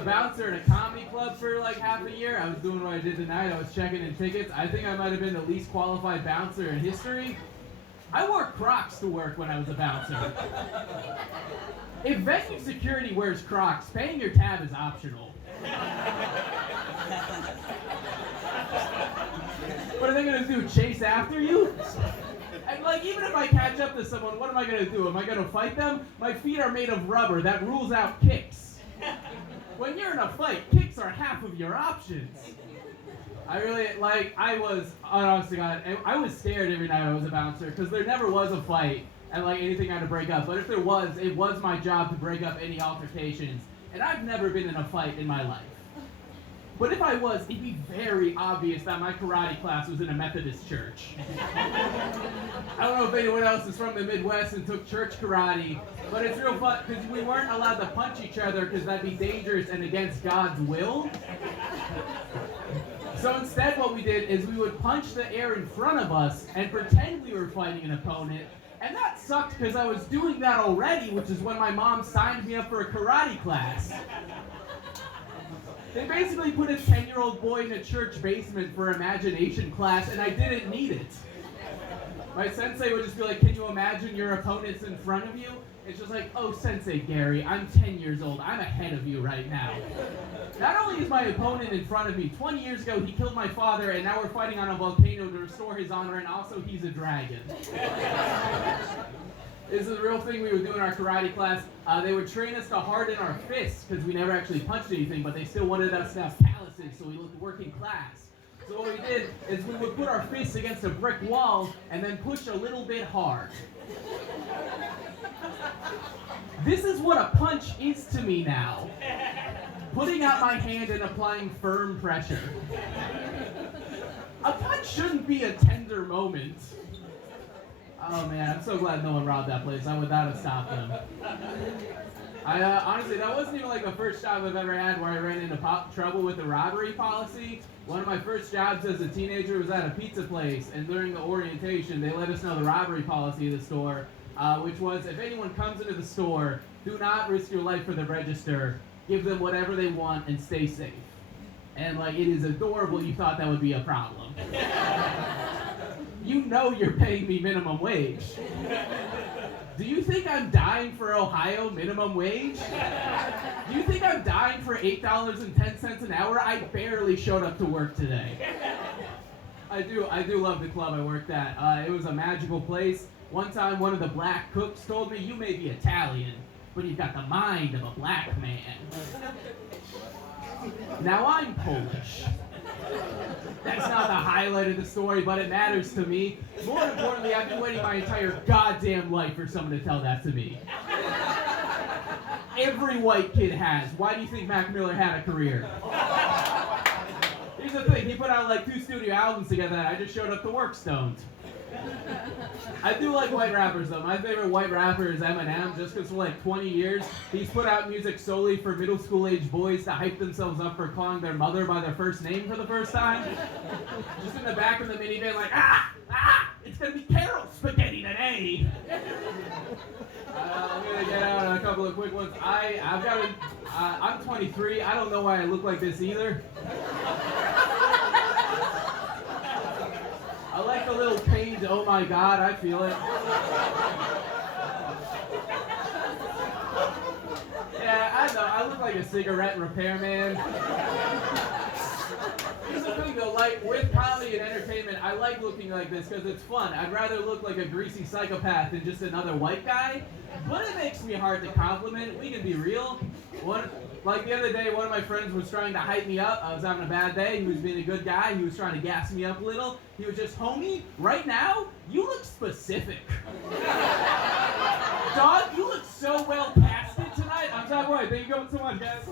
a bouncer in a comedy club for like half a year. I was doing what I did tonight. I was checking in tickets. I think I might have been the least qualified bouncer in history. I wore Crocs to work when I was a bouncer. If venue security wears Crocs, paying your tab is optional. What are they gonna do? Chase after you? And like, even if I catch up to someone, what am I gonna do? Am I gonna fight them? My feet are made of rubber. That rules out kicks. When you're in a fight, kicks are half of your options. I was, honest to God, I was scared every night I was a bouncer because there never was a fight and like anything had to break up. But if there was, it was my job to break up any altercations. And I've never been in a fight in my life. But if I was, it'd be very obvious that my karate class was in a Methodist church. I don't know if anyone else is from the Midwest and took church karate, but it's real fun because we weren't allowed to punch each other because that'd be dangerous and against God's will. So instead what we did is we would punch the air in front of us and pretend we were fighting an opponent. And that sucked because I was doing that already, which is when my mom signed me up for a karate class. They basically put a 10-year-old boy in a church basement for imagination class, and I didn't need it. My sensei would just be like, can you imagine your opponent's in front of you? It's just like, oh, Sensei Gary, I'm 10 years old. I'm ahead of you right now. Not only is my opponent in front of me, 20 years ago he killed my father, and now we're fighting on a volcano to restore his honor, and also he's a dragon. This is a real thing we would do in our karate class. They would train us to harden our fists because we never actually punched anything, but they still wanted us to have calluses so we looked working class. So what we did is we would put our fists against a brick wall and then push a little bit hard. This is what a punch is to me now. Putting out my hand and applying firm pressure. A punch shouldn't be a tender moment. Oh man, I'm so glad no one robbed that place. I would not have stopped them. Honestly, that wasn't even like the first job I've ever had where I ran into trouble with the robbery policy. One of my first jobs as a teenager was at a pizza place, and during the orientation, they let us know the robbery policy of the store, which was if anyone comes into the store, do not risk your life for the register. Give them whatever they want and stay safe. And like, it is adorable you thought that would be a problem. You know you're paying me minimum wage. Do you think I'm dying for Ohio minimum wage? Do you think I'm dying for $8.10 an hour? I barely showed up to work today. I do love the club I worked at. It was a magical place. One time one of the black cooks told me, you may be Italian, but you've got the mind of a black man. Now I'm Polish. That's not the highlight of the story, but it matters to me. More importantly, I've been waiting my entire goddamn life for someone to tell that to me. Every white kid has. Why do you think Mac Miller had a career? Here's the thing, he put out like 2 studio albums together and I just showed up to work stoned. I do like white rappers though. My favorite white rapper is Eminem, just because for like 20 years he's put out music solely for middle school age boys to hype themselves up for calling their mother by their first name for the first time. Just in the back of the minivan like, it's gonna be Carol Spaghetti today. I'm gonna get out on a couple of quick ones. I'm 23. I don't know why I look like this either. I like the little pained, oh my god, I feel it. Yeah, I know, I look like a cigarette repairman. Here's the thing though, like with comedy and entertainment, I like looking like this because it's fun. I'd rather look like a greasy psychopath than just another white guy, but it makes me hard to compliment. We can be real. Like the other day, one of my friends was trying to hype me up. I was having a bad day. He was being a good guy. He was trying to gas me up a little. He was just, homie, right now, you look specific. Dog, you look so well casted tonight. I'm sorry, boy. Thank you so much, guys.